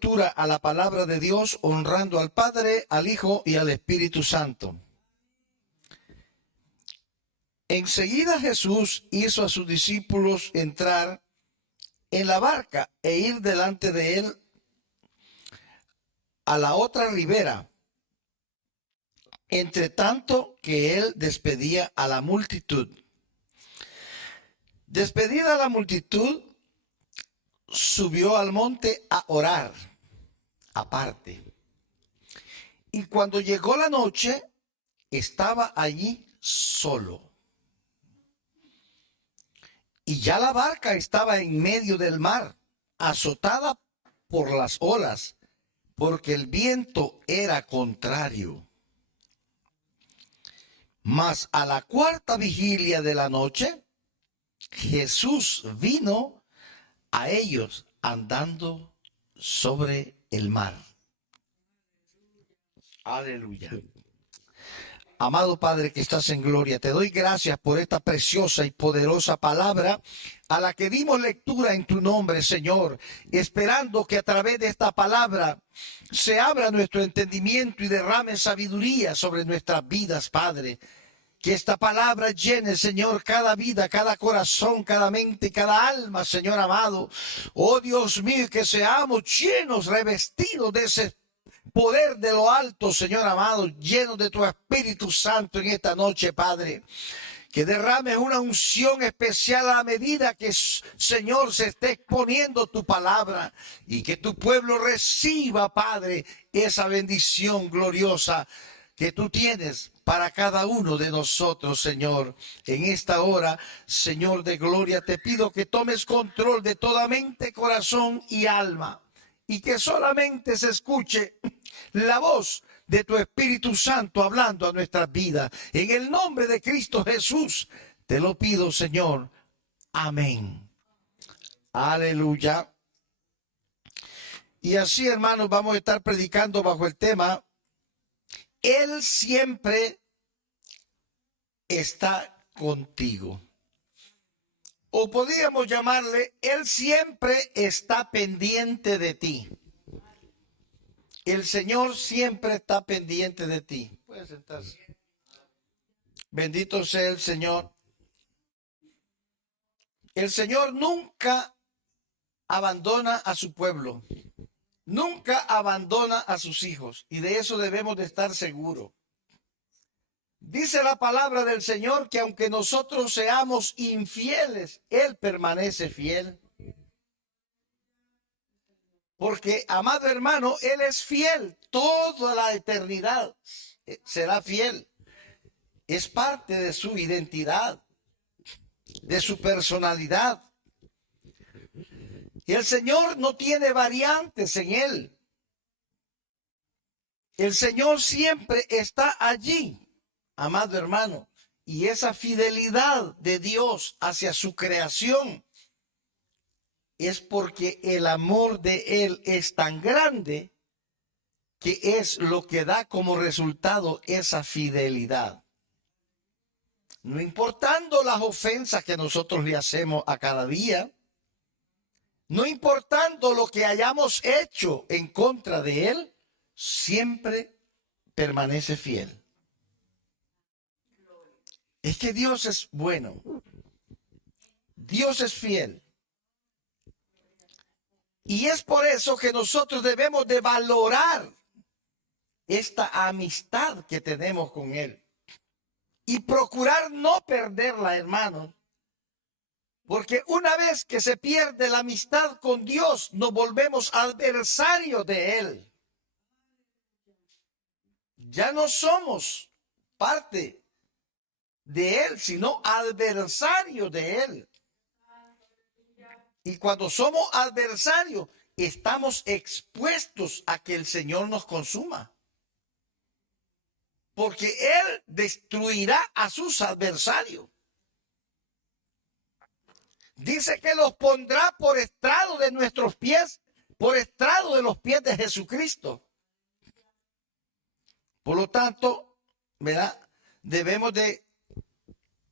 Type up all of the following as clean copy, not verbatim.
Lectura a la palabra de Dios, honrando al Padre, al Hijo y al Espíritu Santo. Enseguida Jesús hizo a sus discípulos entrar en la barca e ir delante de él a la otra ribera, entre tanto que él despedía a la multitud. Despedida la multitud, subió al monte a orar aparte. Y cuando llegó la noche, estaba allí solo. Y ya la barca estaba en medio del mar, azotada por las olas, porque el viento era contrario. Mas a la cuarta vigilia de la noche, Jesús vino a ellos andando sobre el mar. Aleluya. Amado Padre que estás en gloria, te doy gracias por esta preciosa y poderosa palabra a la que dimos lectura en tu nombre, Señor, esperando que a través de esta palabra se abra nuestro entendimiento y derrame sabiduría sobre nuestras vidas, Padre. Que esta palabra llene, Señor, cada vida, cada corazón, cada mente, cada alma, Señor amado. Oh Dios mío, que seamos llenos, revestidos de ese poder de lo alto, Señor amado, lleno de tu Espíritu Santo en esta noche, Padre. Que derrames una unción especial a la medida que, Señor, se esté exponiendo tu palabra y que tu pueblo reciba, Padre, esa bendición gloriosa que tú tienes para cada uno de nosotros, Señor. En esta hora, Señor de gloria, te pido que tomes control de toda mente, corazón y alma, y que solamente se escuche la voz de tu Espíritu Santo hablando a nuestras vidas. En el nombre de Cristo Jesús, te lo pido, Señor. Amén. Aleluya. Y así, hermanos, vamos a estar predicando bajo el tema: Él siempre está contigo. O podríamos llamarle: Él siempre está pendiente de ti. El Señor siempre está pendiente de ti. Puede sentarse. Bendito sea el Señor. El Señor nunca abandona a su pueblo. Nunca abandona a sus hijos. Y de eso debemos de estar seguros. Dice la palabra del Señor que aunque nosotros seamos infieles, Él permanece fiel. Porque, amado hermano, Él es fiel. Toda la eternidad será fiel. Es parte de su identidad, de su personalidad. Y el Señor no tiene variantes en Él. El Señor siempre está allí, amado hermano. Y esa fidelidad de Dios hacia su creación es porque el amor de Él es tan grande que es lo que da como resultado esa fidelidad. No importando las ofensas que nosotros le hacemos a cada día, no importando lo que hayamos hecho en contra de Él, siempre permanece fiel. Es que Dios es bueno. Dios es fiel. Y es por eso que nosotros debemos de valorar esta amistad que tenemos con Él. Y procurar no perderla, hermanos. Porque una vez que se pierde la amistad con Dios, nos volvemos adversarios de Él. Ya no somos parte de Él, sino adversarios de Él. Y cuando somos adversarios, estamos expuestos a que el Señor nos consuma. Porque Él destruirá a sus adversarios. Dice que los pondrá por estrado de nuestros pies, por estrado de los pies de Jesucristo. Por lo tanto, ¿verdad? Debemos de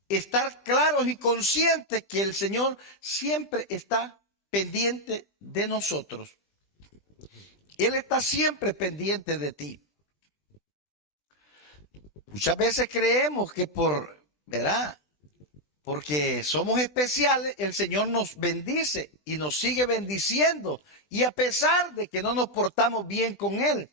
estar claros y conscientes que el Señor siempre está pendiente de nosotros. Él está siempre pendiente de ti. Muchas veces creemos que ¿verdad? Porque somos especiales, el Señor nos bendice y nos sigue bendiciendo. Y a pesar de que no nos portamos bien con Él,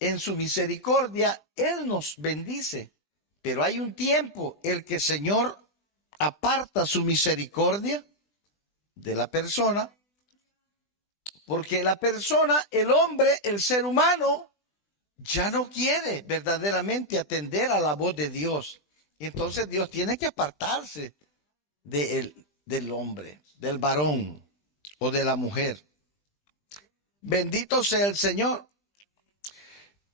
en su misericordia, Él nos bendice. Pero hay un tiempo en que el Señor aparta su misericordia de la persona, porque la persona, el hombre, el ser humano, ya no quiere verdaderamente atender a la voz de Dios. Y entonces Dios tiene que apartarse del hombre, del varón o de la mujer. Bendito sea el Señor.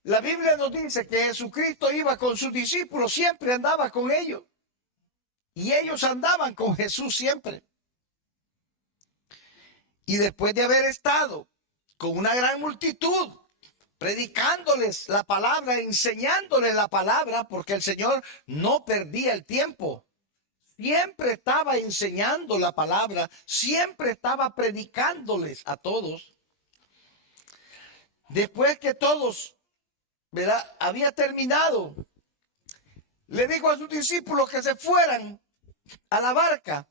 La Biblia nos dice que Jesucristo iba con sus discípulos, siempre andaba con ellos. Y ellos andaban con Jesús siempre. Y después de haber estado con una gran multitud, predicándoles la palabra, enseñándoles la palabra, porque el Señor no perdía el tiempo. Siempre estaba enseñando la palabra, siempre estaba predicándoles a todos. Después que todos, ¿verdad?, había terminado, le dijo a sus discípulos que se fueran a la barca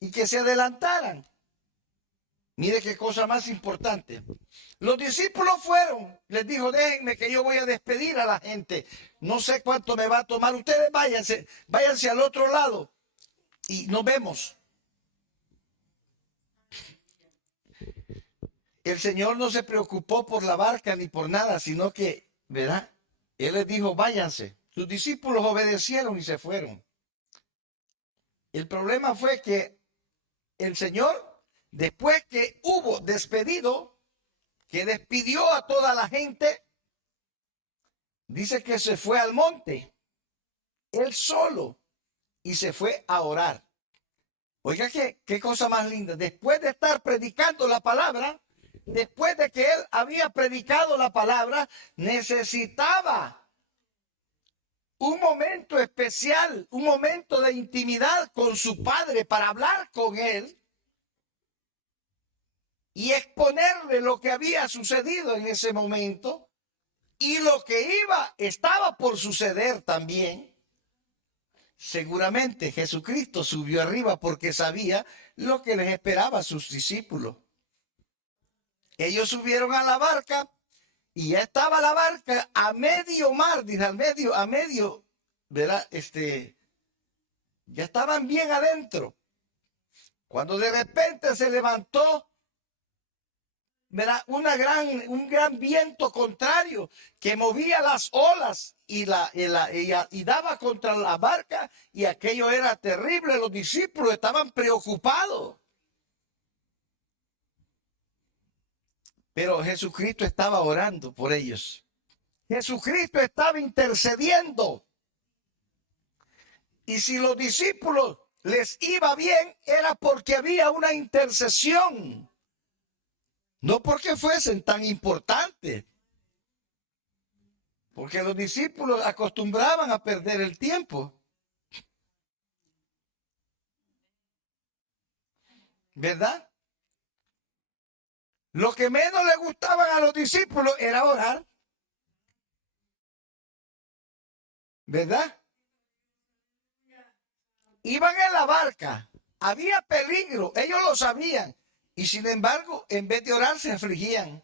y que se adelantaran. Mire qué cosa más importante. Los discípulos fueron, les dijo, déjenme que yo voy a despedir a la gente. No sé cuánto me va a tomar. Ustedes váyanse al otro lado y nos vemos. El Señor no se preocupó por la barca ni por nada, sino que, ¿verdad? Él les dijo, váyanse. Sus discípulos obedecieron y se fueron. El problema fue que el Señor, después que hubo despedido, que despidió a toda la gente, dice que se fue al monte, él solo, y se fue a orar. Oiga, qué cosa más linda. Después de estar predicando la palabra, después de que él había predicado la palabra, necesitaba un momento especial, un momento de intimidad con su padre para hablar con él y exponerle lo que había sucedido en ese momento y lo que estaba por suceder también. Seguramente Jesucristo subió arriba porque sabía lo que les esperaba a sus discípulos. Ellos subieron a la barca y ya estaba la barca a medio mar, dice, a medio, ¿verdad? Ya estaban bien adentro. Cuando de repente se levantó, ¿verdad?, un gran viento contrario que movía las olas y daba contra la barca, y aquello era terrible. Los discípulos estaban preocupados. Pero Jesucristo estaba orando por ellos. Jesucristo estaba intercediendo. Y si los discípulos les iba bien, era porque había una intercesión. No porque fuesen tan importantes. Porque los discípulos acostumbraban a perder el tiempo. ¿Verdad? Lo que menos le gustaban a los discípulos era orar. ¿Verdad? Iban en la barca, había peligro, ellos lo sabían, y sin embargo, en vez de orar, se afligían.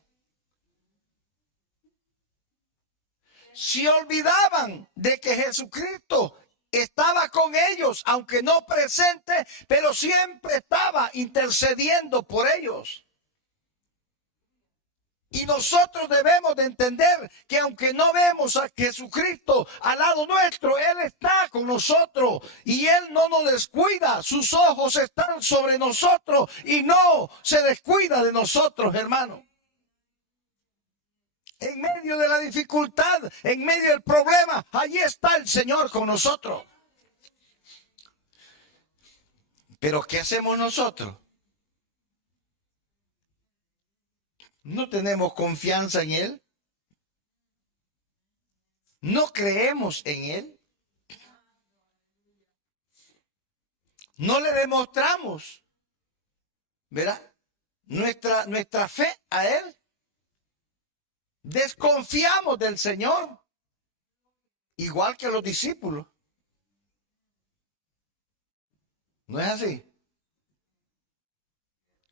Se olvidaban de que Jesucristo estaba con ellos, aunque no presente, pero siempre estaba intercediendo por ellos. Y nosotros debemos de entender que aunque no vemos a Jesucristo al lado nuestro, Él está con nosotros y Él no nos descuida. Sus ojos están sobre nosotros y no se descuida de nosotros, hermano. En medio de la dificultad, en medio del problema, allí está el Señor con nosotros. Pero ¿qué hacemos nosotros? ¿No tenemos confianza en Él? ¿No creemos en Él? ¿No le demostramos? ¿Verdad? nuestra fe a Él. Desconfiamos del Señor, igual que los discípulos. ¿No es así?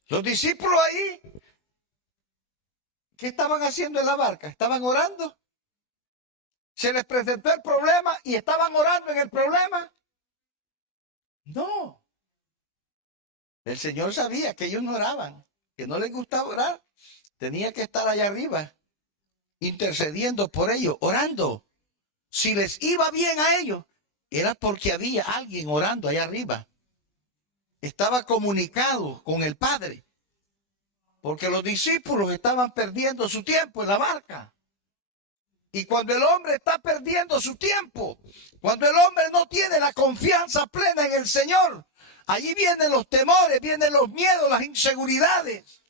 Los discípulos ahí, ¿qué estaban haciendo en la barca? ¿Estaban orando? ¿Se les presentó el problema y estaban orando en el problema? No. El Señor sabía que ellos no oraban, que no les gustaba orar. Tenía que estar allá arriba, intercediendo por ellos, orando. Si les iba bien a ellos, era porque había alguien orando allá arriba. Estaba comunicado con el Padre, porque los discípulos estaban perdiendo su tiempo en la barca. Y cuando el hombre está perdiendo su tiempo, cuando el hombre no tiene la confianza plena en el Señor, allí vienen los temores, vienen los miedos, las inseguridades.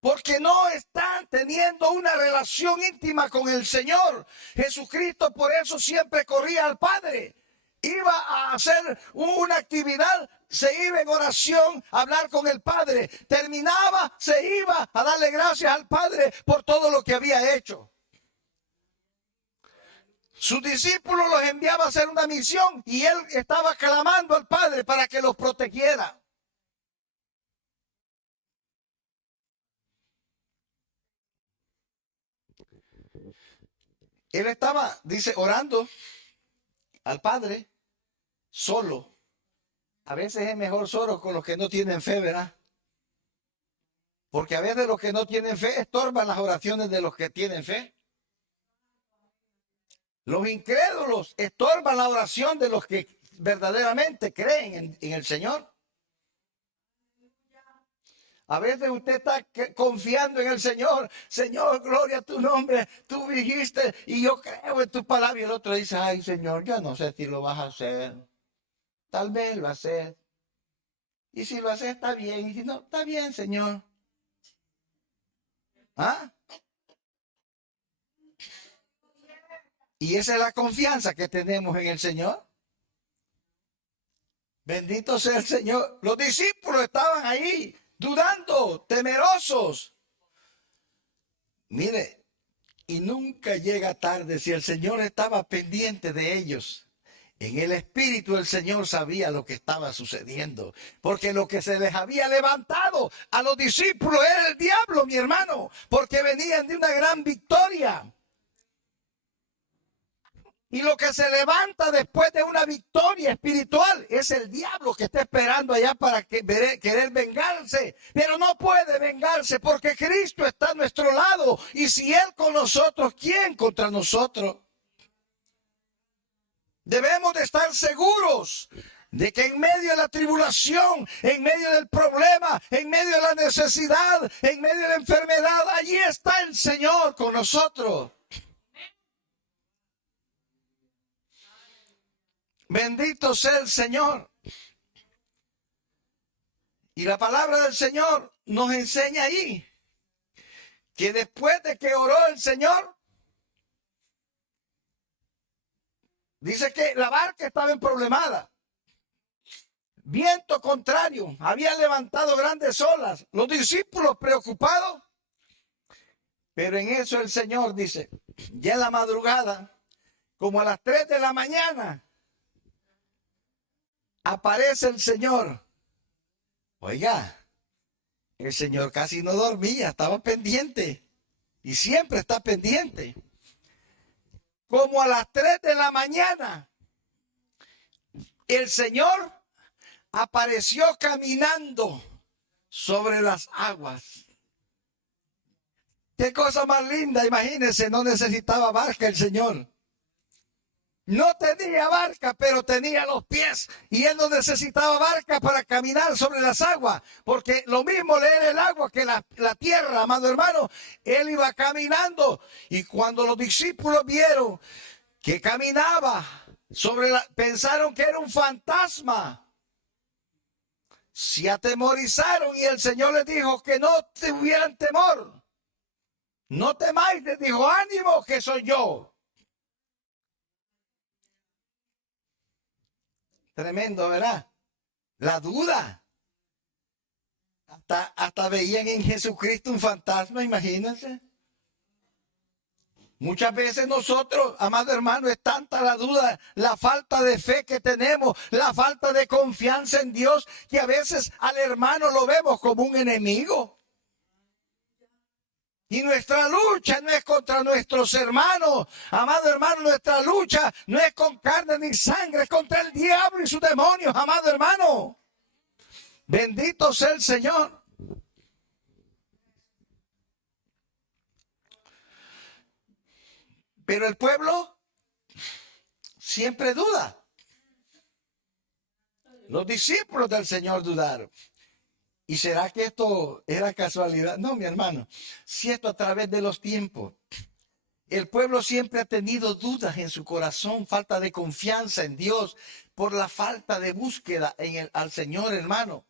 Porque no están teniendo una relación íntima con el Señor. Jesucristo por eso siempre corría al Padre. Iba a hacer una actividad, se iba en oración a hablar con el Padre. Terminaba, se iba a darle gracias al Padre por todo lo que había hecho. Sus discípulos los enviaba a hacer una misión y él estaba clamando al Padre para que los protegiera. Él estaba, dice, orando al Padre solo. A veces es mejor solo con los que no tienen fe, ¿verdad? Porque a veces los que no tienen fe estorban las oraciones de los que tienen fe. Los incrédulos estorban la oración de los que verdaderamente creen en el Señor. A veces usted está confiando en el Señor. Señor, gloria a tu nombre. Tú dijiste y yo creo en tu palabra. Y el otro dice, ay Señor, yo no sé si lo vas a hacer. Tal vez lo haces. Y si lo haces está bien. Y si no, está bien, Señor. ¿Ah? Y esa es la confianza que tenemos en el Señor. Bendito sea el Señor. Los discípulos estaban ahí, dudando, temerosos. Mire, y nunca llega tarde. Si el Señor estaba pendiente de ellos, en el espíritu el Señor sabía lo que estaba sucediendo, porque lo que se les había levantado a los discípulos era el diablo, mi hermano, porque venían de una gran victoria. Y lo que se levanta después de una victoria espiritual es el diablo que está esperando allá para querer vengarse. Pero no puede vengarse porque Cristo está a nuestro lado. Y si Él con nosotros, ¿quién contra nosotros? Debemos de estar seguros de que en medio de la tribulación, en medio del problema, en medio de la necesidad, en medio de la enfermedad, allí está el Señor con nosotros. Bendito sea el Señor. Y la palabra del Señor nos enseña ahí que después de que oró el Señor, dice que la barca estaba emproblemada. Viento contrario, había levantado grandes olas. Los discípulos preocupados. Pero en eso el Señor dice, ya en la madrugada, como a las 3 de la mañana, aparece el Señor. Oiga, el Señor casi no dormía, estaba pendiente. Y siempre está pendiente. Como a las 3 de la mañana, el Señor apareció caminando sobre las aguas. Qué cosa más linda, imagínense, no necesitaba barca el Señor. No tenía barca, pero tenía los pies. Y él no necesitaba barca para caminar sobre las aguas. Porque lo mismo leer el agua que la tierra, amado hermano. Él iba caminando. Y cuando los discípulos vieron que caminaba pensaron que era un fantasma. Se atemorizaron y el Señor les dijo que no tuvieran temor. No temáis, les dijo, ánimo que soy yo. Tremendo, ¿verdad? La duda. Hasta veían en Jesucristo un fantasma, imagínense. Muchas veces nosotros, amado hermano, es tanta la duda, la falta de fe que tenemos, la falta de confianza en Dios, que a veces al hermano lo vemos como un enemigo. Y nuestra lucha no es contra nuestros hermanos. Amado hermano, nuestra lucha no es con carne ni sangre, es contra el diablo y sus demonios, amado hermano. Bendito sea el Señor. Pero el pueblo siempre duda. Los discípulos del Señor dudaron. ¿Y será que esto era casualidad? No, mi hermano. Si esto a través de los tiempos. El pueblo siempre ha tenido dudas en su corazón, falta de confianza en Dios, por la falta de búsqueda al Señor, hermano.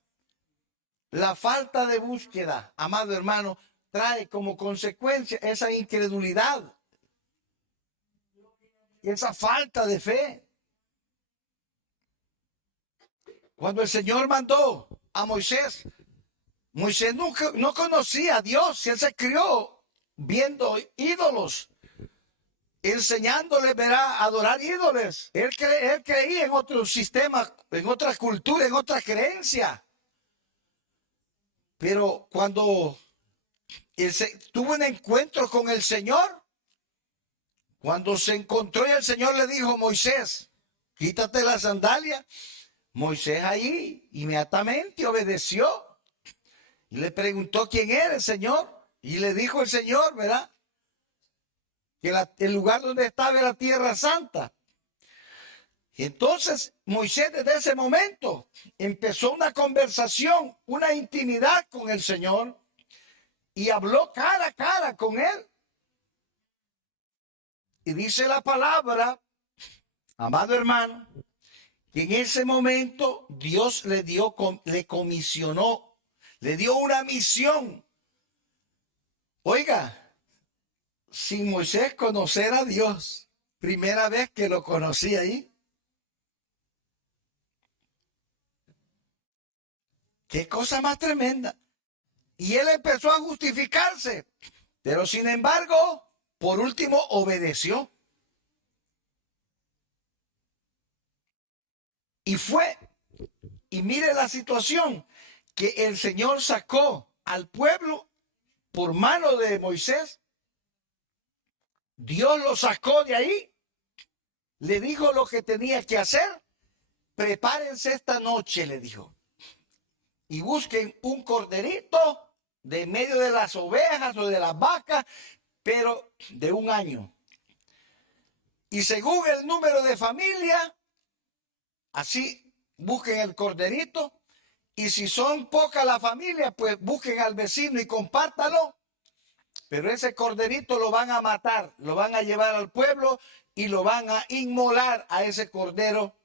La falta de búsqueda, amado hermano, trae como consecuencia esa incredulidad, esa falta de fe. Cuando el Señor mandó a Moisés, Moisés no conocía a Dios, él se crió viendo ídolos, enseñándole, verá, a adorar ídolos. Él creía en otro sistema, en otra cultura, en otra creencia. Pero cuando él tuvo un encuentro con el Señor, cuando se encontró y el Señor le dijo, Moisés, quítate la sandalia. Moisés ahí inmediatamente obedeció. Y le preguntó quién era el Señor. Y le dijo el Señor, ¿verdad? Que el lugar donde estaba era la tierra santa. Y entonces Moisés desde ese momento empezó una conversación, una intimidad con el Señor. Y habló cara a cara con él. Y dice la palabra, amado hermano, que en ese momento Dios le comisionó, le dio una misión. Oiga, sin Moisés conocer a Dios, primera vez que lo conocí ahí. Qué cosa más tremenda. Y él empezó a justificarse, pero sin embargo, por último, obedeció. Y fue, y mire la situación, que el Señor sacó al pueblo por mano de Moisés. Dios lo sacó de ahí, le dijo lo que tenía que hacer. Prepárense esta noche, le dijo, y busquen un corderito de medio de las ovejas o de las vacas, pero de 1 año. Y según el número de familia, así busquen el corderito. Y si son pocas la familia, pues busquen al vecino y compártalo. Pero ese corderito lo van a matar, lo van a llevar al pueblo y lo van a inmolar a ese cordero.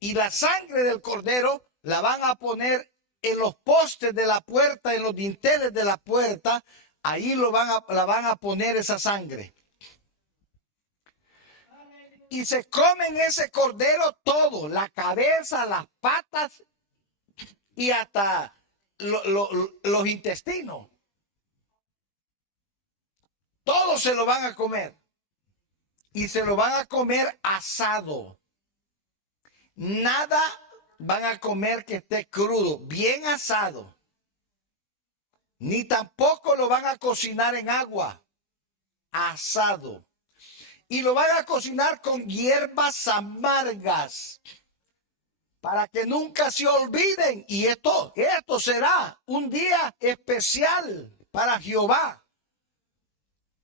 Y la sangre del cordero la van a poner en los postes de la puerta, en los dinteles de la puerta. Ahí la van a poner esa sangre. Y se comen ese cordero todo, la cabeza, las patas y hasta los intestinos. Todos se lo van a comer. Y se lo van a comer asado. Nada van a comer que esté crudo, bien asado. Ni tampoco lo van a cocinar en agua, asado. Y lo van a cocinar con hierbas amargas, para que nunca se olviden. Y esto será un día especial para Jehová,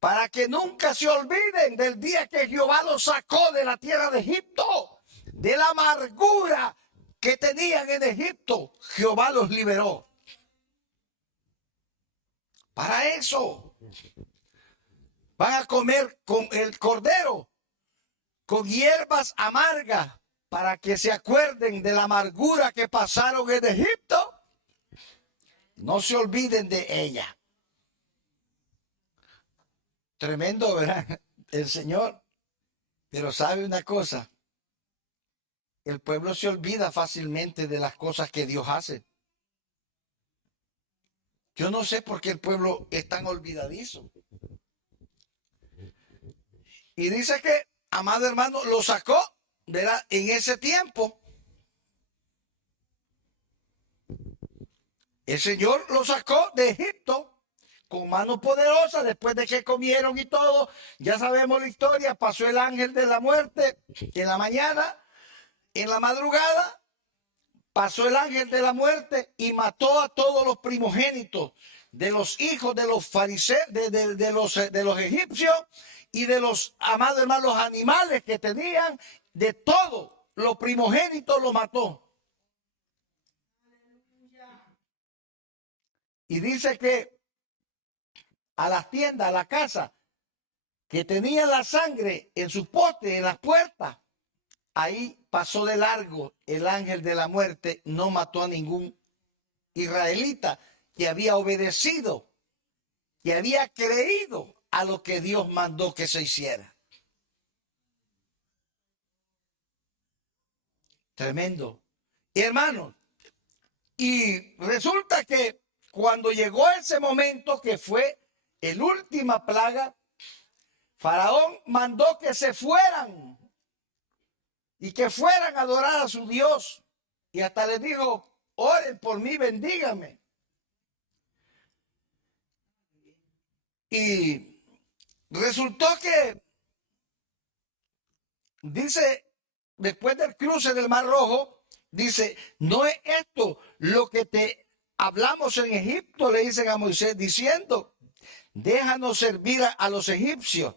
para que nunca se olviden del día que Jehová los sacó de la tierra de Egipto, de la amargura que tenían en Egipto. Jehová los liberó. Para eso van a comer con el cordero, con hierbas amargas, para que se acuerden de la amargura que pasaron en Egipto. No se olviden de ella. Tremendo, ¿verdad? El Señor. Pero sabe una cosa, el pueblo se olvida fácilmente de las cosas que Dios hace. Yo no sé por qué el pueblo es tan olvidadizo. Y dice que, amado hermano, lo sacó, ¿verdad? En ese tiempo. El Señor lo sacó de Egipto con mano poderosa después de que comieron y todo. Ya sabemos la historia. Pasó el ángel de la muerte en la mañana, en la madrugada. Pasó el ángel de la muerte y mató a todos los primogénitos de los hijos de los fariseos, de los egipcios y de los, amados hermanos, los animales que tenían, de todo, los primogénitos los mató. Y dice que a las tiendas, a la casa, que tenían la sangre en sus postes, en las puertas, ahí pasó de largo el ángel de la muerte, no mató a ningún israelita que había obedecido, que había creído a lo que Dios mandó que se hiciera. Tremendo. Y hermanos, y resulta que cuando llegó ese momento que fue el última plaga, Faraón mandó que se fueran y que fueran a adorar a su Dios. Y hasta les dijo, oren por mí, bendígame. Y resultó que, dice, después del cruce del Mar Rojo, dice, no es esto lo que te hablamos en Egipto, le dicen a Moisés, diciendo, déjanos servir a los egipcios,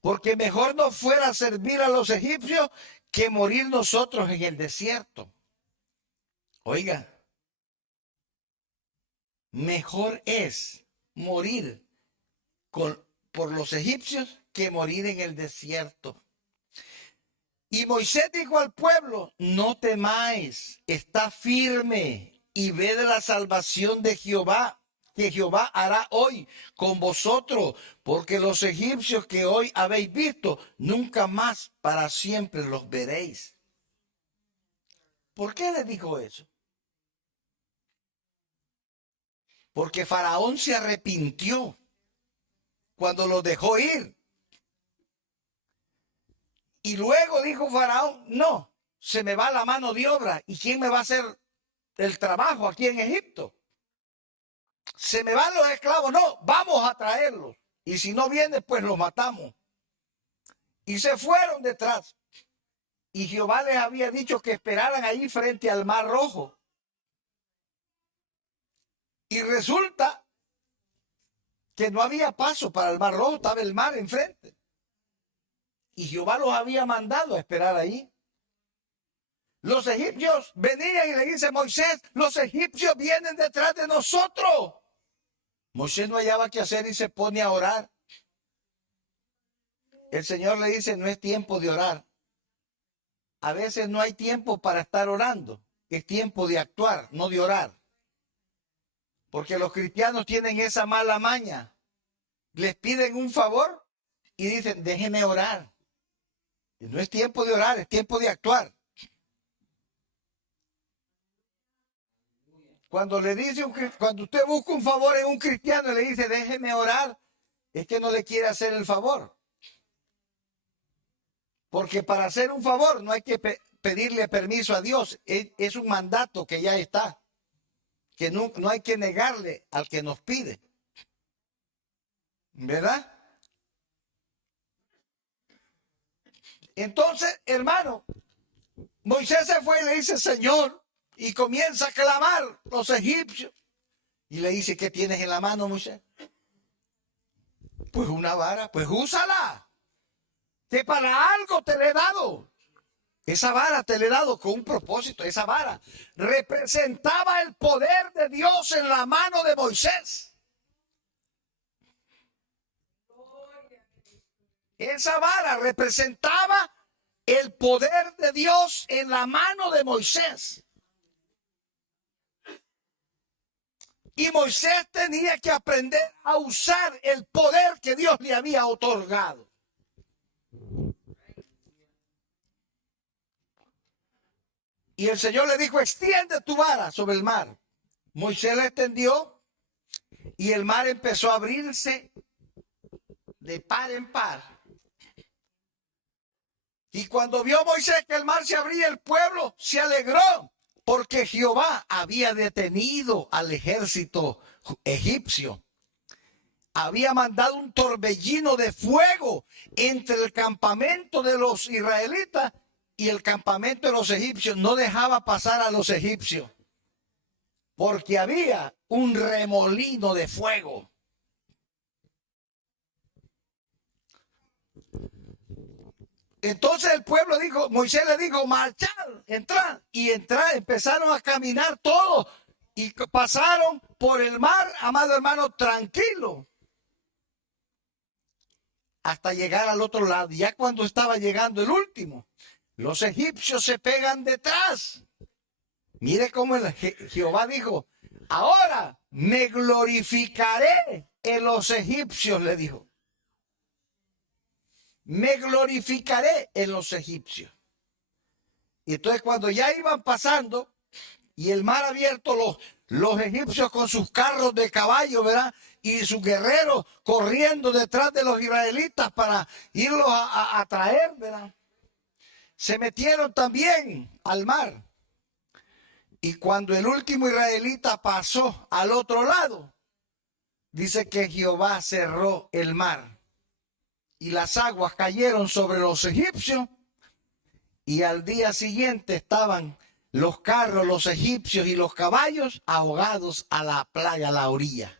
porque mejor nos fuera servir a los egipcios que morir nosotros en el desierto. Oiga, mejor es morir por los egipcios que morir en el desierto. Y Moisés dijo al pueblo, no temáis, está firme y ved la salvación de Jehová, que Jehová hará hoy con vosotros, porque los egipcios que hoy habéis visto, nunca más para siempre los veréis. ¿Por qué le dijo eso? Porque Faraón se arrepintió cuando los dejó ir. Y luego dijo Faraón, no, se me va la mano de obra. ¿Y quién me va a hacer el trabajo aquí en Egipto? Se me van los esclavos, no, vamos a traerlos. Y si no vienen, pues los matamos. Y se fueron detrás. Y Jehová les había dicho que esperaran ahí frente al Mar Rojo. Y resulta que no había paso para el Mar Rojo, estaba el mar enfrente. Y Jehová los había mandado a esperar ahí. Los egipcios venían y le dice Moisés, los egipcios vienen detrás de nosotros. Moisés no hallaba qué hacer y se pone a orar. El Señor le dice, no es tiempo de orar. A veces no hay tiempo para estar orando. Es tiempo de actuar, no de orar. Porque los cristianos tienen esa mala maña. Les piden un favor y dicen, déjeme orar. Y no es tiempo de orar, es tiempo de actuar. Cuando le dice cuando usted busca un favor en un cristiano y le dice, déjeme orar, es que no le quiere hacer el favor. Porque para hacer un favor no hay que pedirle permiso a Dios. Es un mandato que ya está. Que no hay que negarle al que nos pide. ¿Verdad? Entonces, hermano, Moisés se fue y le dice, Señor, y comienza a clamar los egipcios. Y le dice, ¿qué tienes en la mano, Moisés? Pues una vara, pues úsala. Que para algo te le he dado. Esa vara te le he dado con un propósito. Esa vara representaba el poder de Dios en la mano de Moisés. Esa vara representaba el poder de Dios en la mano de Moisés. Y Moisés tenía que aprender a usar el poder que Dios le había otorgado. Y el Señor le dijo, extiende tu vara sobre el mar. Moisés la extendió y el mar empezó a abrirse de par en par. Y cuando vio Moisés que el mar se abría, el pueblo se alegró, porque Jehová había detenido al ejército egipcio. Había mandado un torbellino de fuego entre el campamento de los israelitas y el campamento de los egipcios. No dejaba pasar a los egipcios, porque había un remolino de fuego. Entonces el pueblo dijo, Moisés le dijo, marchar, entrar. Y entrar, empezaron a caminar todos y pasaron por el mar, amado hermano, tranquilo, hasta llegar al otro lado. Ya cuando estaba llegando el último, los egipcios se pegan detrás. Mire cómo Jehová dijo, ahora me glorificaré en los egipcios, le dijo. Me glorificaré en los egipcios. Y entonces cuando ya iban pasando y el mar abierto, los egipcios con sus carros de caballo, ¿verdad? Y sus guerreros corriendo detrás de los israelitas para irlos a traer, ¿verdad? Se metieron también al mar. Y cuando el último israelita pasó al otro lado, dice que Jehová cerró el mar. Y las aguas cayeron sobre los egipcios. Y al día siguiente estaban los carros, los egipcios y los caballos ahogados a la playa, a la orilla.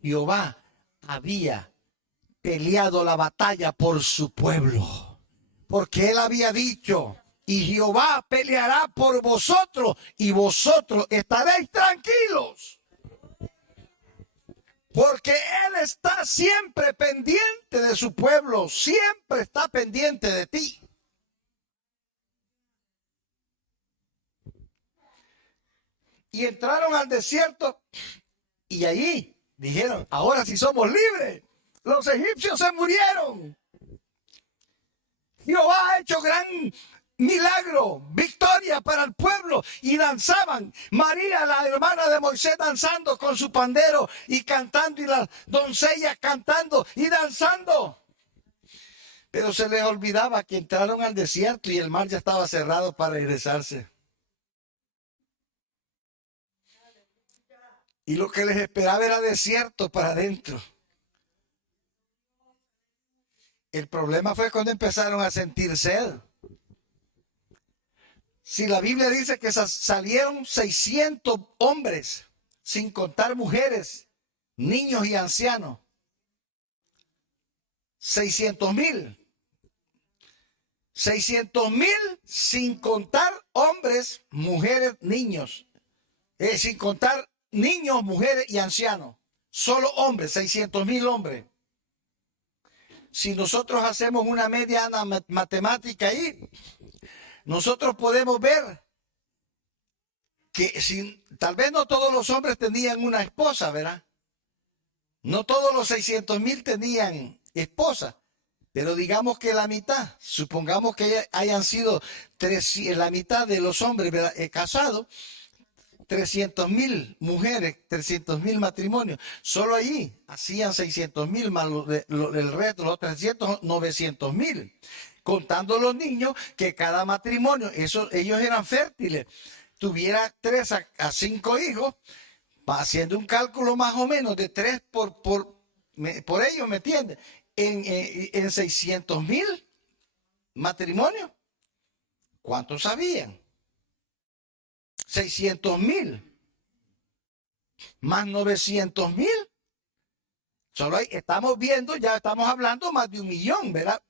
Jehová había peleado la batalla por su pueblo, porque él había dicho, y Jehová peleará por vosotros y vosotros estaréis tranquilos. Porque él está siempre pendiente de su pueblo, siempre está pendiente de ti. Y entraron al desierto y allí dijeron, ahora sí somos libres. Los egipcios se murieron. Jehová ha hecho gran milagro, victoria para el pueblo. Y danzaban. María, la hermana de Moisés, danzando con su pandero y cantando, y las doncellas cantando y danzando. Pero se les olvidaba que entraron al desierto y el mar ya estaba cerrado para regresarse. Y lo que les esperaba era desierto para adentro. El problema fue cuando empezaron a sentir sed. Si la Biblia dice que salieron 600 hombres, sin contar mujeres, niños y ancianos. 600,000. 600,000 sin contar hombres, mujeres, niños. Sin contar niños, mujeres y ancianos. Solo hombres, 600,000 hombres. Si nosotros hacemos una mediana matemática ahí, nosotros podemos ver que tal vez no todos los hombres tenían una esposa, ¿verdad? No todos los 600,000 tenían esposa, pero digamos que la mitad, supongamos que hayan sido la mitad de los hombres, ¿verdad?, casados. 300,000 mujeres, 300,000 matrimonios. Solo allí hacían 600,000 más el resto, los 300, 900,000. Contando los niños, que cada matrimonio, ellos eran fértiles, tuviera 3 a 5 hijos, haciendo un cálculo más o menos de 3 por ellos, ¿me entiendes? En 600,000 matrimonios. ¿Cuántos habían? 600,000 más 900,000. Solo ahí estamos viendo, ya estamos hablando más de 1,000,000, ¿verdad?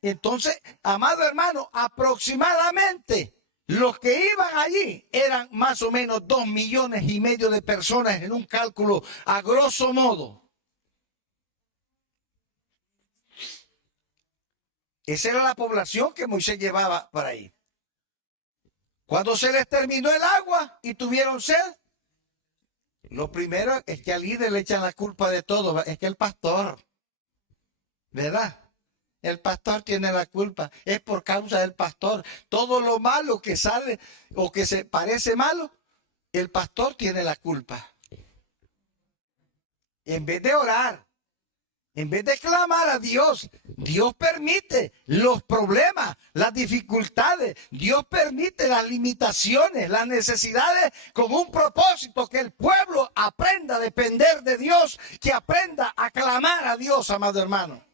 Entonces, amado hermano, aproximadamente los que iban allí eran más o menos 2,5 millones de personas en un cálculo a grosso modo. Esa era la población que Moisés llevaba para ahí. Cuando se les terminó el agua y tuvieron sed, lo primero es que al líder le echan la culpa de todo. Es que el pastor, ¿verdad? El pastor tiene la culpa. Es por causa del pastor. Todo lo malo que sale o que se parece malo, el pastor tiene la culpa. En vez de orar, en vez de clamar a Dios, Dios permite los problemas, las dificultades, Dios permite las limitaciones, las necesidades con un propósito, que el pueblo aprenda a depender de Dios, que aprenda a clamar a Dios, amado hermano.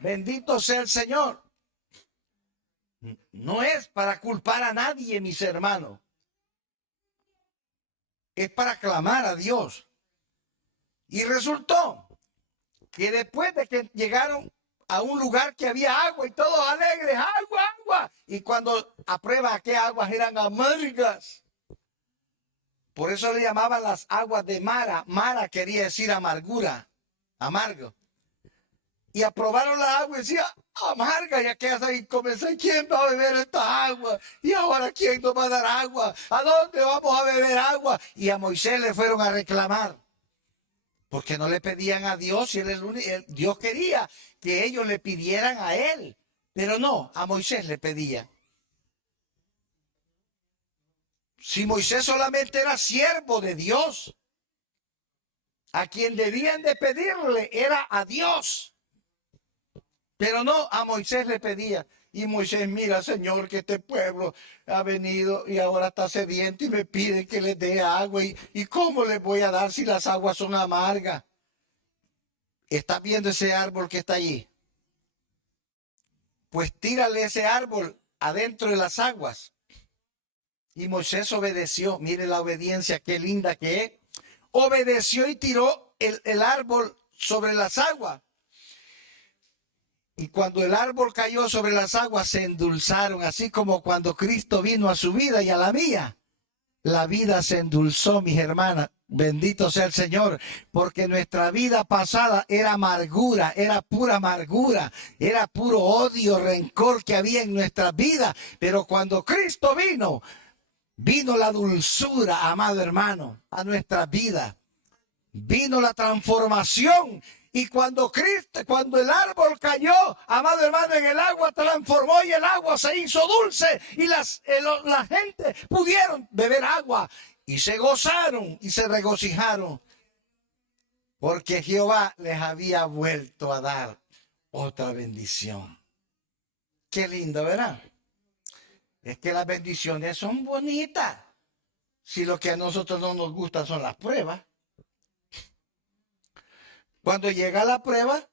Bendito sea el Señor. No es para culpar a nadie, mis hermanos. Es para clamar a Dios. Y resultó que después de que llegaron a un lugar que había agua y todos alegres, agua, agua. Y cuando aprueba qué aguas eran amargas. Por eso le llamaban las aguas de Mara. Mara quería decir amargura, amargo. Y aprobaron la agua y decía amarga. Y aquí comenzó, ¿quién va a beber esta agua? Y ahora, ¿quién nos va a dar agua? ¿A dónde vamos a beber agua? Y a Moisés le fueron a reclamar. Porque no le pedían a Dios, y Dios quería que ellos le pidieran a él. Pero no, a Moisés le pedía. Si Moisés solamente era siervo de Dios, a quien debían de pedirle era a Dios. Pero no, a Moisés le pedía. Y Moisés, mira, Señor, que este pueblo ha venido y ahora está sediento y me pide que les dé agua. ¿Y cómo les voy a dar si las aguas son amargas? ¿Estás viendo ese árbol que está allí? Pues tírale ese árbol adentro de las aguas. Y Moisés obedeció. Mire la obediencia, qué linda que es. Obedeció y tiró el árbol sobre las aguas. Y cuando el árbol cayó sobre las aguas, se endulzaron, así como cuando Cristo vino a su vida y a la mía. La vida se endulzó, mis hermanas. Bendito sea el Señor, porque nuestra vida pasada era amargura, era pura amargura, era puro odio, rencor que había en nuestras vidas. Pero cuando Cristo vino, vino la dulzura, amado hermano, a nuestras vidas. Vino la transformación. Y cuando el árbol cayó, amado hermano, en el agua, transformó y el agua se hizo dulce y la gente pudieron beber agua y se gozaron y se regocijaron porque Jehová les había vuelto a dar otra bendición. Qué lindo, ¿verdad? Es que las bendiciones son bonitas. Si lo que a nosotros no nos gusta son las pruebas. Cuando llega la prueba,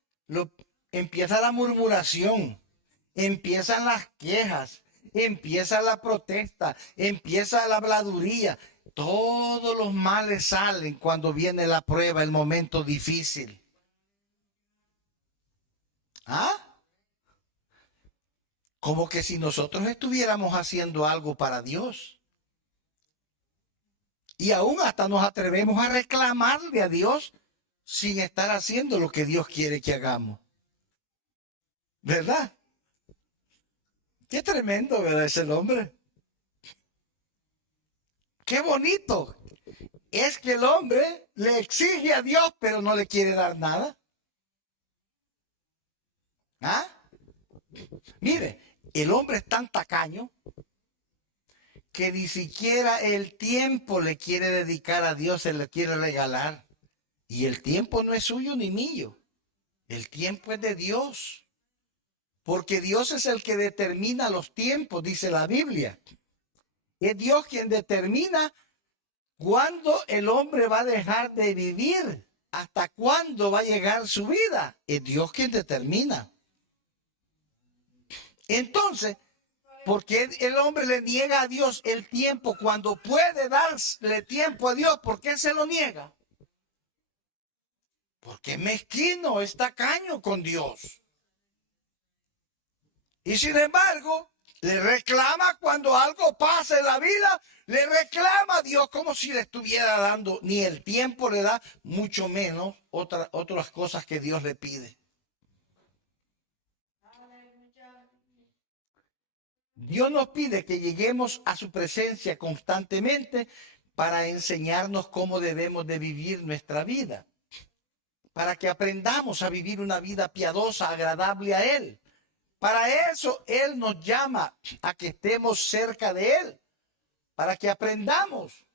empieza la murmuración, empiezan las quejas, empieza la protesta, empieza la habladuría. Todos los males salen cuando viene la prueba, el momento difícil. ¿Ah? Como que si nosotros estuviéramos haciendo algo para Dios. Y aún hasta nos atrevemos a reclamarle a Dios sin estar haciendo lo que Dios quiere que hagamos. ¿Verdad? Qué tremendo, ¿verdad? Ese hombre. Qué bonito. Es que el hombre le exige a Dios, pero no le quiere dar nada. ¿Ah? Mire, el hombre es tan tacaño que ni siquiera el tiempo le quiere dedicar a Dios, se le quiere regalar. Y el tiempo no es suyo ni mío. El tiempo es de Dios. Porque Dios es el que determina los tiempos, dice la Biblia. Es Dios quien determina cuándo el hombre va a dejar de vivir, hasta cuándo va a llegar su vida. Es Dios quien determina. Entonces, ¿por qué el hombre le niega a Dios el tiempo cuando puede darle tiempo a Dios? ¿Por qué se lo niega? Porque es mezquino, es tacaño con Dios. Y sin embargo, le reclama cuando algo pasa en la vida, le reclama a Dios como si le estuviera dando, ni el tiempo le da, mucho menos otras cosas que Dios le pide. Dios nos pide que lleguemos a su presencia constantemente para enseñarnos cómo debemos de vivir nuestra vida. Para que aprendamos a vivir una vida piadosa, agradable a Él. Para eso Él nos llama a que estemos cerca de Él. para que aprendamos.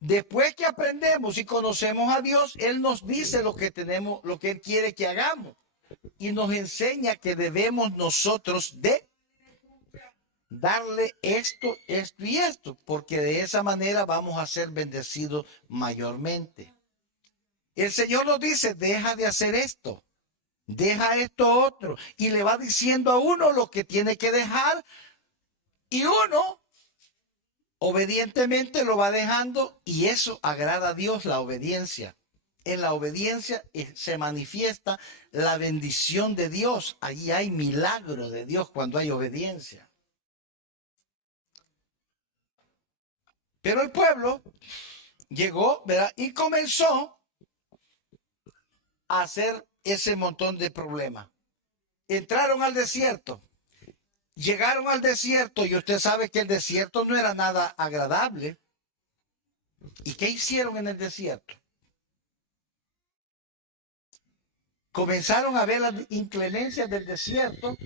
Después que aprendemos y conocemos a Dios, Él nos dice lo que tenemos, lo que Él quiere que hagamos. Y nos enseña que debemos nosotros de darle esto, esto y esto, porque de esa manera vamos a ser bendecidos mayormente. El Señor nos dice, deja de hacer esto, deja esto otro, y le va diciendo a uno lo que tiene que dejar, y uno obedientemente lo va dejando, y eso agrada a Dios, la obediencia. En la obediencia se manifiesta la bendición de Dios. Allí hay milagro de Dios cuando hay obediencia. Pero el pueblo llegó, ¿verdad? Y comenzó a hacer ese montón de problemas. Entraron al desierto. Llegaron al desierto y usted sabe que el desierto no era nada agradable. ¿Y qué hicieron en el desierto? Comenzaron a ver las inclemencias del desierto.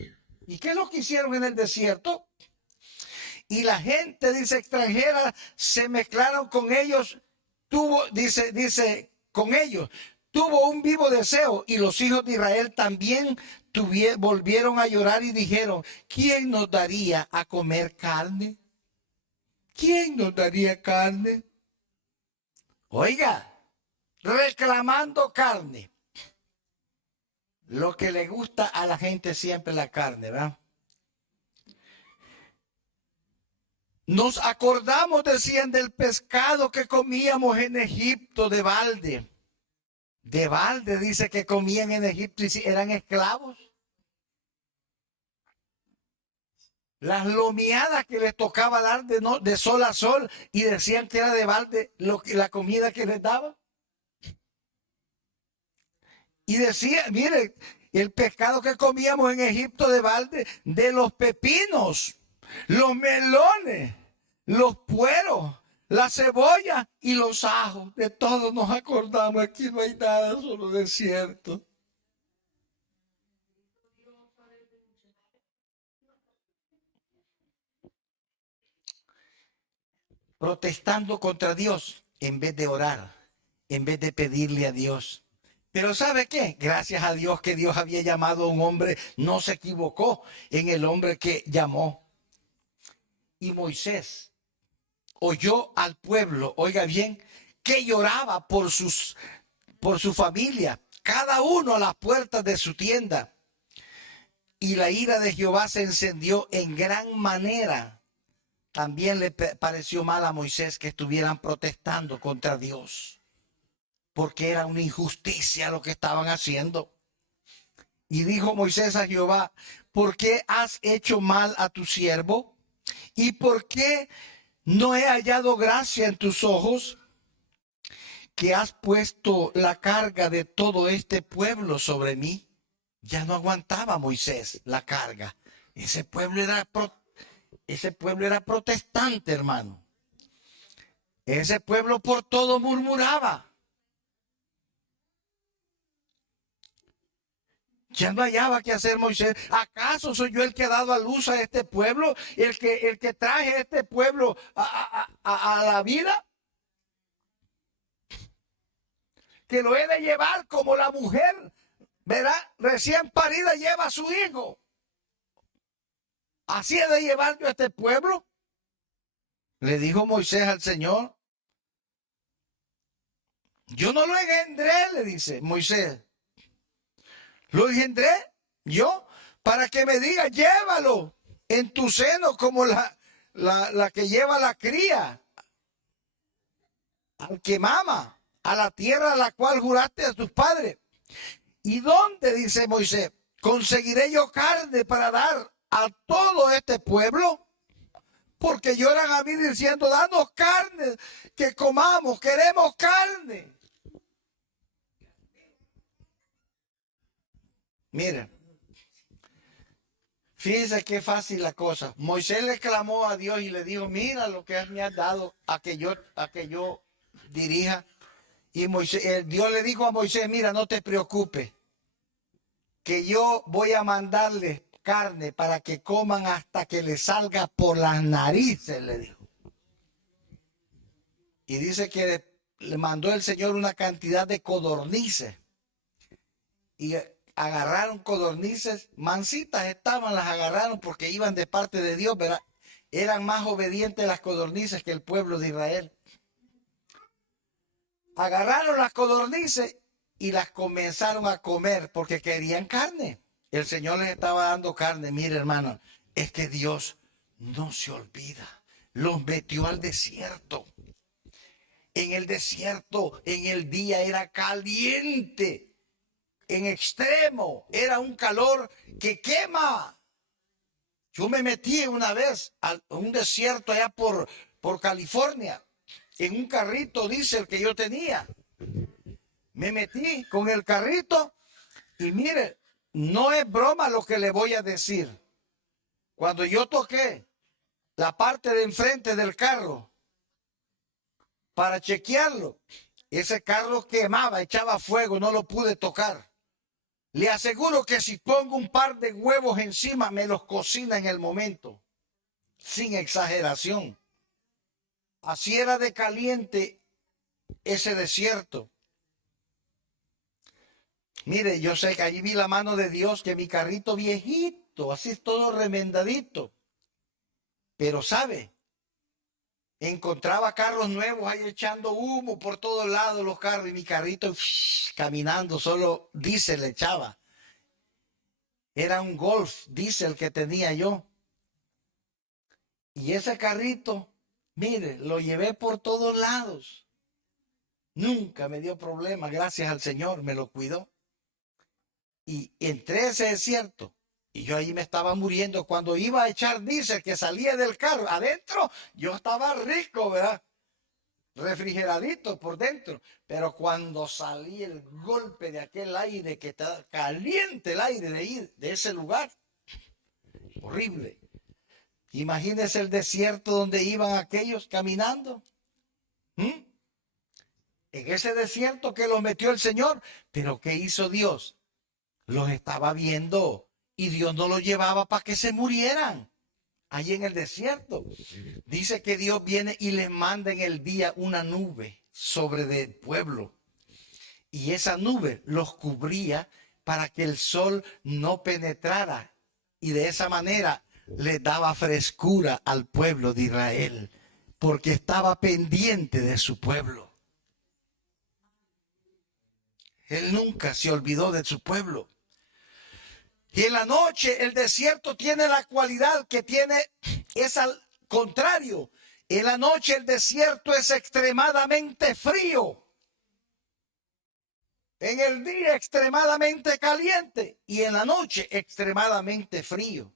¿Y qué es lo que hicieron en el desierto? Y la gente, dice, extranjera, se mezclaron con ellos, con ellos, tuvo un vivo deseo, y los hijos de Israel también volvieron a llorar y dijeron, ¿quién nos daría a comer carne? ¿Quién nos daría carne? Oiga, reclamando carne. Lo que le gusta a la gente siempre la carne, ¿verdad? Nos acordamos, decían, del pescado que comíamos en Egipto de balde. De balde, dice que comían en Egipto y eran esclavos. Las lomiadas que les tocaba dar de sol a sol y decían que era de balde la comida que les daba. Y decía, mire, el pescado que comíamos en Egipto de balde, de los pepinos, los melones, los pueros, la cebolla y los ajos. De todos nos acordamos. Aquí no hay nada, solo desierto. Protestando contra Dios en vez de orar, en vez de pedirle a Dios. Pero ¿sabe qué? Gracias a Dios que Dios había llamado a un hombre, no se equivocó en el hombre que llamó. Y Moisés oyó al pueblo, oiga bien, que lloraba por su familia, cada uno a las puertas de su tienda. Y la ira de Jehová se encendió en gran manera. También le pareció mal a Moisés que estuvieran protestando contra Dios, porque era una injusticia lo que estaban haciendo. Y dijo Moisés a Jehová, ¿por qué has hecho mal a tu siervo? ¿Y por qué no he hallado gracia en tus ojos, que has puesto la carga de todo este pueblo sobre mí? Ya no aguantaba Moisés la carga. Ese pueblo era protestante, hermano. Ese pueblo por todo murmuraba. Ya no hallaba qué hacer Moisés. ¿Acaso soy yo el que ha dado a luz a este pueblo? ¿El que traje a este pueblo a la vida? Que lo he de llevar como la mujer, ¿verdad? Recién parida lleva a su hijo. ¿Así he de llevar yo a este pueblo? Le dijo Moisés al Señor. Yo no lo engendré, le dice Moisés. Lo engendré yo para que me diga, llévalo en tu seno como la que lleva la cría, al que mama, a la tierra a la cual juraste a tus padres. ¿Y dónde, dice Moisés, conseguiré yo carne para dar a todo este pueblo? Porque lloran a mí diciendo, danos carne, que comamos, queremos carne. Miren, fíjense qué fácil la cosa. Moisés le clamó a Dios y le dijo, mira lo que me has dado a que yo dirija. Y Dios le dijo a Moisés, mira, no te preocupes, que yo voy a mandarles carne para que coman hasta que les salga por las narices, le dijo. Y dice que le mandó el Señor una cantidad de codornices. Y agarraron codornices, mansitas estaban, las agarraron porque iban de parte de Dios, ¿verdad? Eran más obedientes las codornices que el pueblo de Israel. Agarraron las codornices y las comenzaron a comer porque querían carne. El Señor les estaba dando carne. Mire, hermano, es que Dios no se olvida. Los metió al desierto. En el desierto, en el día era caliente, en extremo, era un calor que quema. Yo me metí una vez a un desierto allá por California, en un carrito diésel que yo tenía. Me metí con el carrito y mire, no es broma lo que le voy a decir. Cuando yo toqué la parte de enfrente del carro para chequearlo, ese carro quemaba, echaba fuego, no lo pude tocar. Le aseguro que si pongo un par de huevos encima, me los cocina en el momento, sin exageración. Así era de caliente ese desierto. Mire, yo sé que allí vi la mano de Dios, que mi carrito viejito, así es todo remendadito. Pero ¿sabe? Encontraba carros nuevos ahí echando humo por todos lados los carros y mi carrito caminando, solo diésel le echaba. Era un Golf diésel que tenía yo. Y ese carrito, mire, lo llevé por todos lados. Nunca me dio problema, gracias al Señor, me lo cuidó. Y entré a ese desierto y yo ahí me estaba muriendo. Cuando iba a echar diésel que salía del carro, adentro yo estaba rico, ¿verdad? Refrigeradito por dentro. Pero cuando salí el golpe de aquel aire que está caliente, el aire de ahí, de ese lugar, horrible. Imagínense el desierto donde iban aquellos caminando. En ese desierto que los metió el Señor. Pero ¿qué hizo Dios? Los estaba viendo y Dios no los llevaba para que se murieran allí en el desierto. Dice que Dios viene y les manda en el día una nube sobre el pueblo. Y esa nube los cubría para que el sol no penetrara. Y de esa manera les daba frescura al pueblo de Israel, porque estaba pendiente de su pueblo. Él nunca se olvidó de su pueblo. Y en la noche el desierto tiene la cualidad que tiene, es al contrario. En la noche el desierto es extremadamente frío. En el día extremadamente caliente y en la noche extremadamente frío.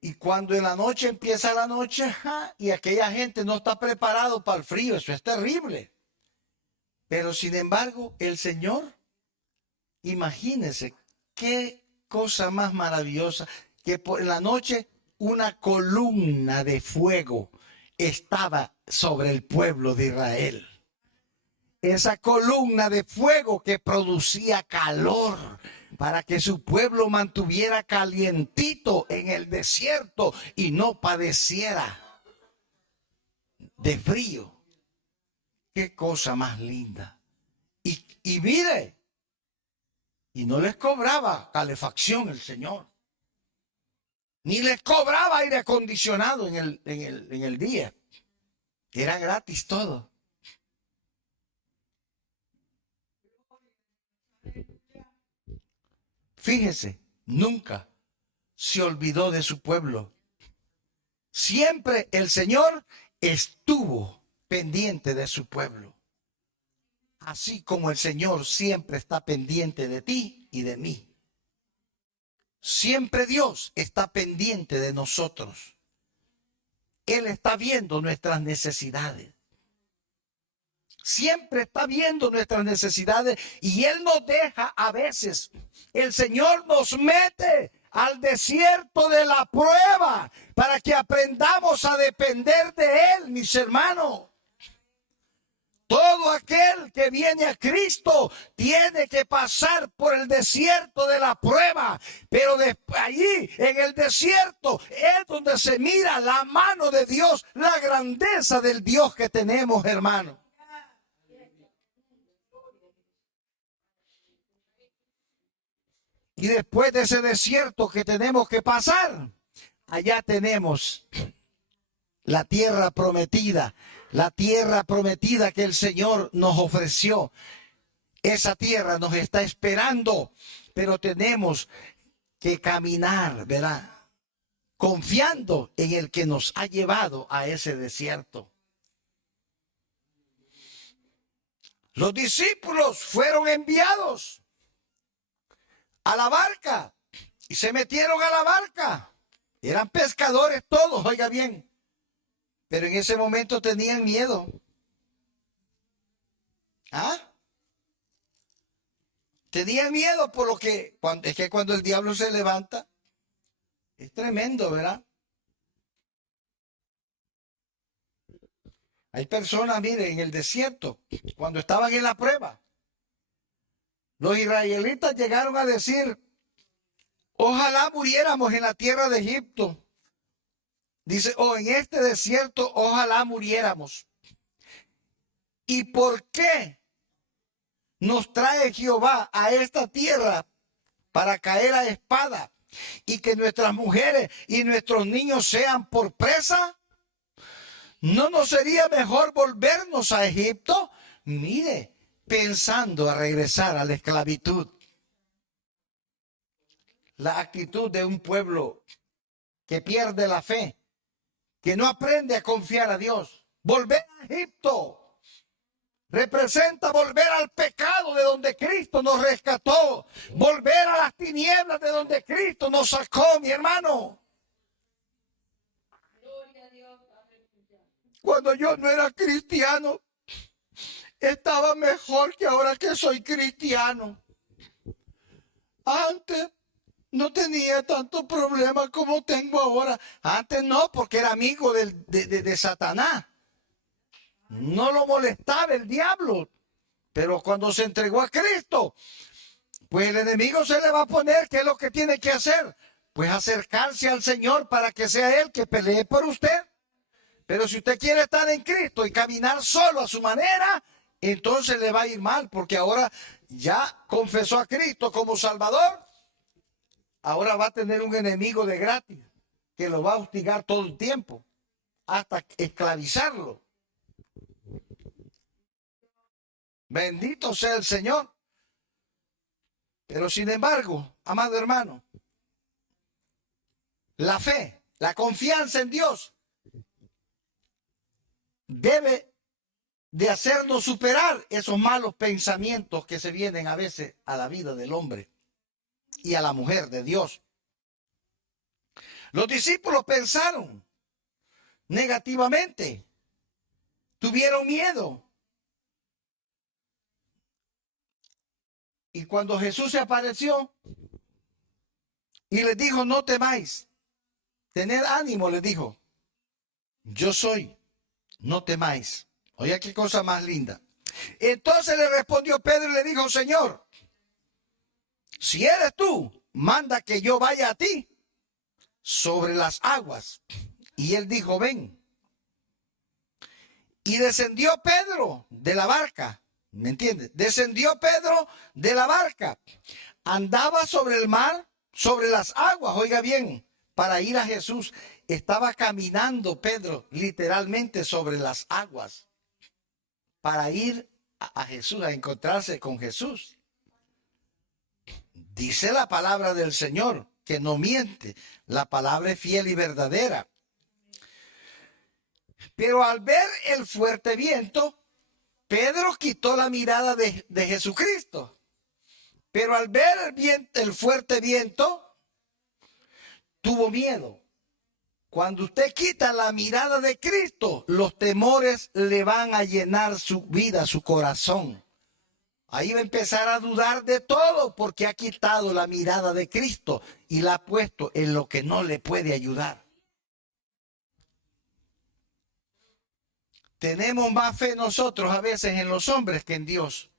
Y cuando en la noche empieza la noche, y aquella gente no está preparado para el frío, eso es terrible. Pero sin embargo, el Señor, imagínense qué cosa más maravillosa, que por la noche una columna de fuego estaba sobre el pueblo de Israel. Esa columna de fuego que producía calor para que su pueblo mantuviera calientito en el desierto y no padeciera de frío. Qué cosa más linda. Y mire, y no les cobraba calefacción el Señor, ni les cobraba aire acondicionado en el día. Era gratis todo. Fíjese, nunca se olvidó de su pueblo. Siempre el Señor estuvo pendiente de su pueblo. Así como el Señor siempre está pendiente de ti y de mí. Siempre Dios está pendiente de nosotros. Él está viendo nuestras necesidades. Siempre está viendo nuestras necesidades y Él nos deja a veces. El Señor nos mete al desierto de la prueba para que aprendamos a depender de Él, mis hermanos. Todo aquel que viene a Cristo tiene que pasar por el desierto de la prueba, pero allí en el desierto es donde se mira la mano de Dios, la grandeza del Dios que tenemos, hermano. Y después de ese desierto que tenemos que pasar, allá tenemos la tierra prometida que el Señor nos ofreció. Esa tierra nos está esperando, pero tenemos que caminar, ¿verdad? Confiando en el que nos ha llevado a ese desierto. Los discípulos fueron enviados a la barca y se metieron a la barca. Eran pescadores todos, oiga bien. Pero en ese momento tenían miedo. ¿Ah? Tenían miedo por lo que, es que cuando el diablo se levanta, es tremendo, ¿verdad? Hay personas, miren, en el desierto, cuando estaban en la prueba, los israelitas llegaron a decir, ojalá muriéramos en la tierra de Egipto. Dice, en este desierto, ojalá muriéramos. ¿Y por qué nos trae Jehová a esta tierra para caer a espada y que nuestras mujeres y nuestros niños sean por presa? ¿No nos sería mejor volvernos a Egipto? Mire, pensando a regresar a la esclavitud. La actitud de un pueblo que pierde la fe, que no aprende a confiar a Dios. Volver a Egipto representa volver al pecado de donde Cristo nos rescató, volver a las tinieblas de donde Cristo nos sacó, mi hermano. Cuando yo no era cristiano, estaba mejor que ahora que soy cristiano. Antes no tenía tanto problema como tengo ahora. Antes no, porque era amigo de Satanás. No lo molestaba el diablo. Pero cuando se entregó a Cristo, pues el enemigo se le va a poner, ¿qué es lo que tiene que hacer? Pues acercarse al Señor para que sea Él que pelee por usted. Pero si usted quiere estar en Cristo y caminar solo a su manera, entonces le va a ir mal, porque ahora ya confesó a Cristo como Salvador. Ahora va a tener un enemigo de gratis que lo va a hostigar todo el tiempo hasta esclavizarlo. Bendito sea el Señor. Pero sin embargo, amado hermano, la fe, la confianza en Dios debe de hacernos superar esos malos pensamientos que se vienen a veces a la vida del hombre y a la mujer de Dios. Los discípulos pensaron negativamente, tuvieron miedo. Y cuando Jesús se apareció y les dijo, no temáis, tened ánimo, les dijo, yo soy, no temáis. Oiga, qué cosa más linda. Entonces le respondió Pedro y le dijo, Señor, si eres tú, manda que yo vaya a ti sobre las aguas. Y él dijo, ven. Y descendió Pedro de la barca. ¿Me entiendes? Descendió Pedro de la barca. Andaba sobre el mar, sobre las aguas, oiga bien, para ir a Jesús. Estaba caminando Pedro literalmente sobre las aguas para ir a Jesús, a encontrarse con Jesús. Dice la palabra del Señor, que no miente. La palabra es fiel y verdadera. Pero al ver el fuerte viento, Pedro quitó la mirada de Jesucristo. Pero al ver el fuerte viento, tuvo miedo. Cuando usted quita la mirada de Cristo, los temores le van a llenar su vida, su corazón. Ahí va a empezar a dudar de todo porque ha quitado la mirada de Cristo y la ha puesto en lo que no le puede ayudar. Tenemos más fe nosotros a veces en los hombres que en Dios.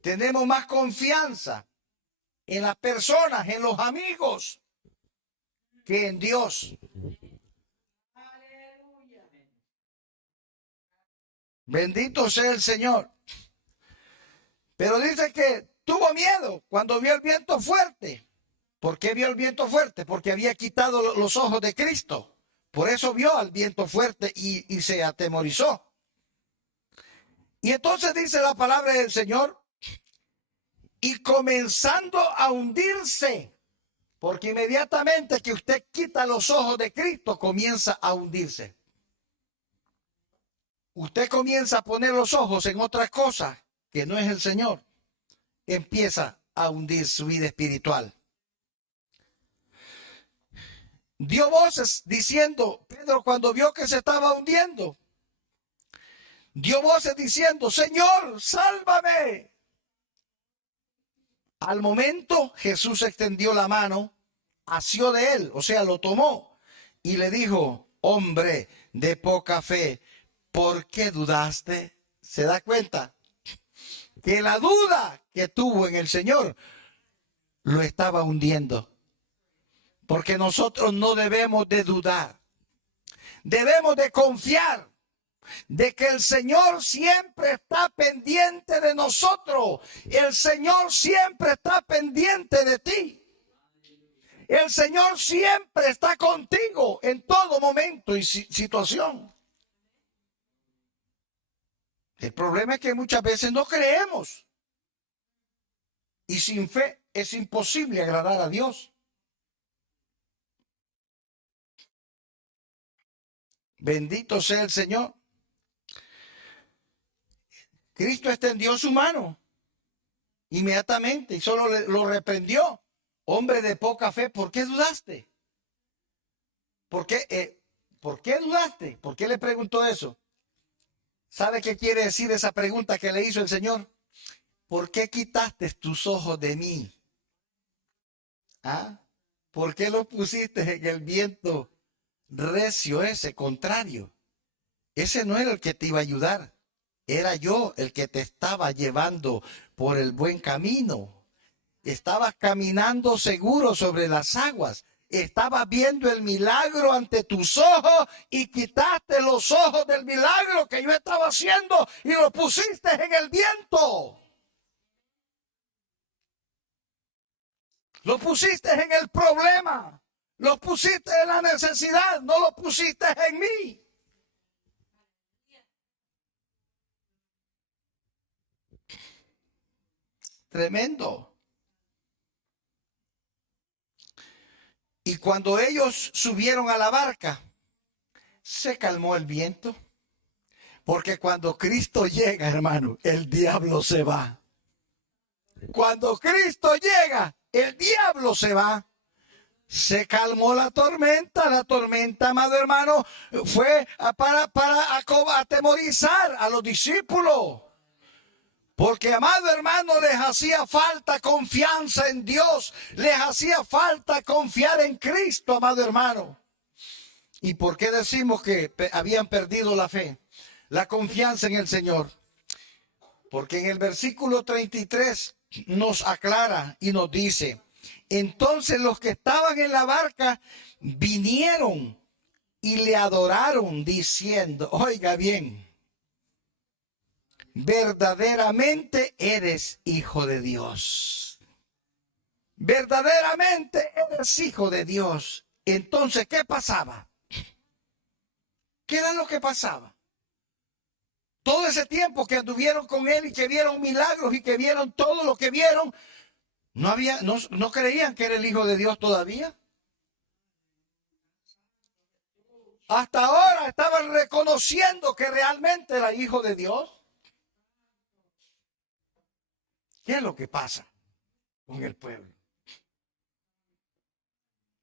Tenemos más confianza en las personas, en los amigos, que en Dios. Bendito sea el Señor. Pero dice que tuvo miedo cuando vio el viento fuerte. ¿Por qué vio el viento fuerte? Porque había quitado los ojos de Cristo. Por eso vio al viento fuerte y se atemorizó. Y entonces dice la palabra del Señor, y comenzando a hundirse, porque inmediatamente que usted quita los ojos de Cristo, comienza a hundirse. Usted comienza a poner los ojos en otras cosas que no es el Señor, empieza a hundir su vida espiritual. Dio voces diciendo, Pedro cuando vio que se estaba hundiendo, dio voces diciendo, Señor, sálvame. Al momento Jesús extendió la mano, asió de él, o sea, lo tomó y le dijo, hombre de poca fe, ¿por qué dudaste? ¿Se da cuenta? Que la duda que tuvo en el Señor lo estaba hundiendo. Porque nosotros no debemos de dudar. Debemos de confiar de que el Señor siempre está pendiente de nosotros. El Señor siempre está pendiente de ti. El Señor siempre está contigo en todo momento y situación. El problema es que muchas veces no creemos. Y sin fe es imposible agradar a Dios. Bendito sea el Señor. Cristo extendió su mano inmediatamente y solo lo reprendió. Hombre de poca fe, ¿por qué dudaste? ¿Por qué dudaste? ¿Por qué le preguntó eso? ¿Sabe qué quiere decir esa pregunta que le hizo el Señor? ¿Por qué quitaste tus ojos de mí? ¿Ah? ¿Por qué los pusiste en el viento recio ese, contrario? Ese no era el que te iba a ayudar. Era yo el que te estaba llevando por el buen camino. Estabas caminando seguro sobre las aguas. Estabas viendo el milagro ante tus ojos y quitaste los ojos del milagro que yo estaba haciendo y lo pusiste en el viento. Lo pusiste en el problema. Lo pusiste en la necesidad. No lo pusiste en mí. Tremendo. Y cuando ellos subieron a la barca, se calmó el viento. Porque cuando Cristo llega, hermano, el diablo se va. Cuando Cristo llega, el diablo se va. Se calmó la tormenta, amado hermano, fue para atemorizar a los discípulos. Porque, amado hermano, les hacía falta confianza en Dios, les hacía falta confiar en Cristo, amado hermano. ¿Y por qué decimos que habían perdido la fe? La confianza en el Señor. Porque en el versículo 33 nos aclara y nos dice, entonces los que estaban en la barca vinieron y le adoraron diciendo, oiga bien, verdaderamente eres hijo de Dios. Verdaderamente eres hijo de Dios. Entonces, ¿qué pasaba? ¿Qué era lo que pasaba? Todo ese tiempo que anduvieron con él y que vieron milagros y que vieron todo lo que vieron, no creían que era el hijo de Dios todavía. Hasta ahora estaban reconociendo que realmente era hijo de Dios. ¿Qué es lo que pasa con el pueblo?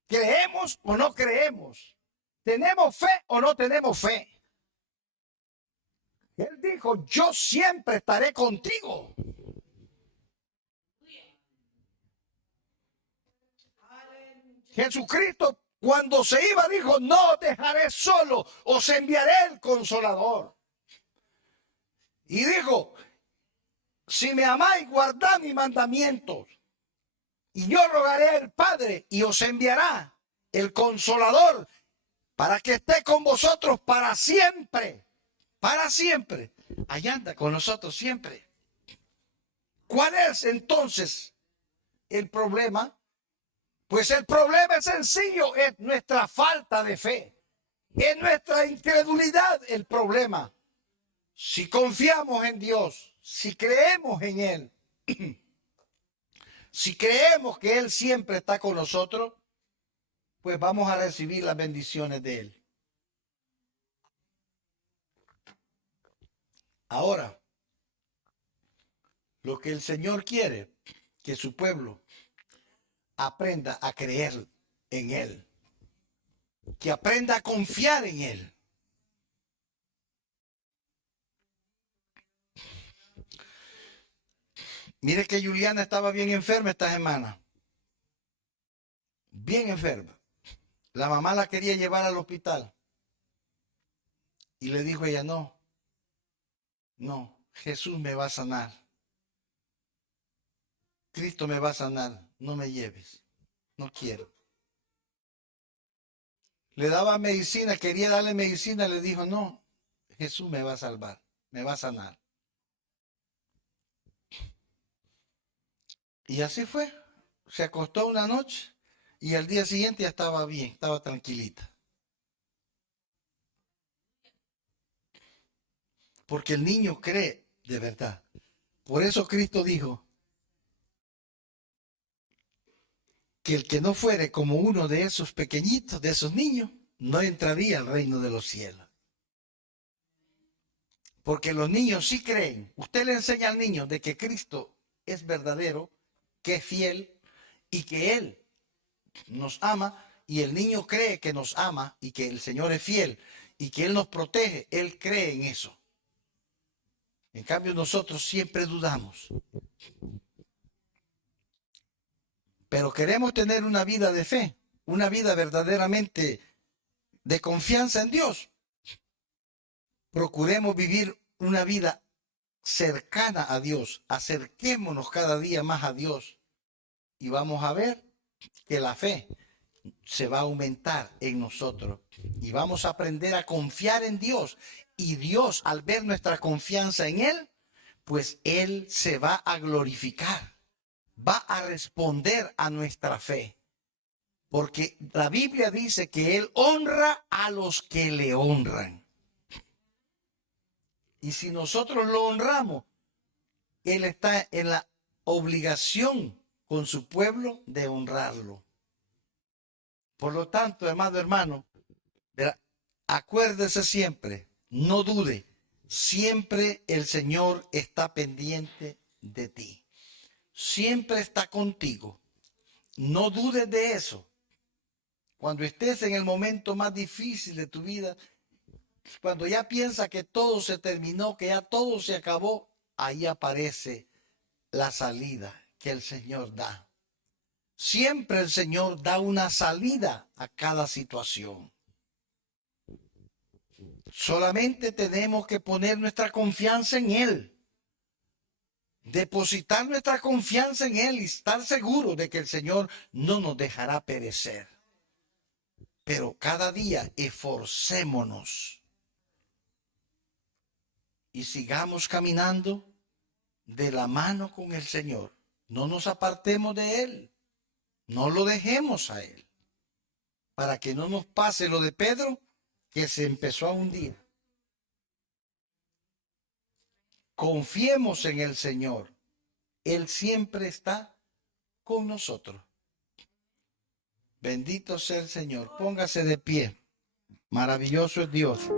¿Creemos o no creemos? ¿Tenemos fe o no tenemos fe? Él dijo, yo siempre estaré contigo. Jesucristo Cuando se iba dijo, no os dejaré solo, os enviaré el Consolador. Y dijo, si me amáis, guardad mis mandamientos. Y yo rogaré al Padre y os enviará el Consolador para que esté con vosotros para siempre. Para siempre. Allá anda con nosotros siempre. ¿Cuál es entonces el problema? Pues el problema es sencillo, es nuestra falta de fe. Es nuestra incredulidad el problema. Si confiamos en Dios, si creemos en Él, si creemos que Él siempre está con nosotros, pues vamos a recibir las bendiciones de Él. Ahora, lo que el Señor quiere, que su pueblo aprenda a creer en Él, que aprenda a confiar en Él. Mire que Juliana estaba bien enferma esta semana, bien enferma. La mamá la quería llevar al hospital y le dijo ella, no, Jesús me va a sanar. Cristo me va a sanar, no me lleves, no quiero. Le daba medicina, quería darle medicina, le dijo, no, Jesús me va a salvar, me va a sanar. Y así fue, se acostó una noche y al día siguiente ya estaba bien, estaba tranquilita. Porque el niño cree de verdad. Por eso Cristo dijo que el que no fuere como uno de esos pequeñitos, de esos niños, no entraría al reino de los cielos. Porque los niños sí creen. Usted le enseña al niño de que Cristo es verdadero, que es fiel y que Él nos ama, y el niño cree que nos ama y que el Señor es fiel y que Él nos protege. Él cree en eso. En cambio, nosotros siempre dudamos. Pero queremos tener una vida de fe, una vida verdaderamente de confianza en Dios. Procuremos vivir una vida cercana a Dios. Acerquémonos cada día más a Dios. Y vamos a ver que la fe se va a aumentar en nosotros. Y vamos a aprender a confiar en Dios. Y Dios, al ver nuestra confianza en Él, pues Él se va a glorificar. Va a responder a nuestra fe. Porque la Biblia dice que Él honra a los que le honran. Y si nosotros lo honramos, Él está en la obligación con su pueblo de honrarlo. Por lo tanto, amado hermano, acuérdese siempre, no dude, siempre el Señor está pendiente de ti. Siempre está contigo. No dudes de eso. Cuando estés en el momento más difícil de tu vida, cuando ya piensas que todo se terminó, que ya todo se acabó, ahí aparece la salida que el Señor da. Siempre el Señor da una salida a cada situación. Solamente tenemos que poner nuestra confianza en Él. Depositar nuestra confianza en Él y estar seguro de que el Señor no nos dejará perecer. Pero cada día esforcémonos y sigamos caminando de la mano con el Señor. No nos apartemos de Él. No lo dejemos a Él. Para que no nos pase lo de Pedro, que se empezó a hundir. Confiemos en el Señor. Él siempre está con nosotros. Bendito sea el Señor. Póngase de pie. Maravilloso es Dios.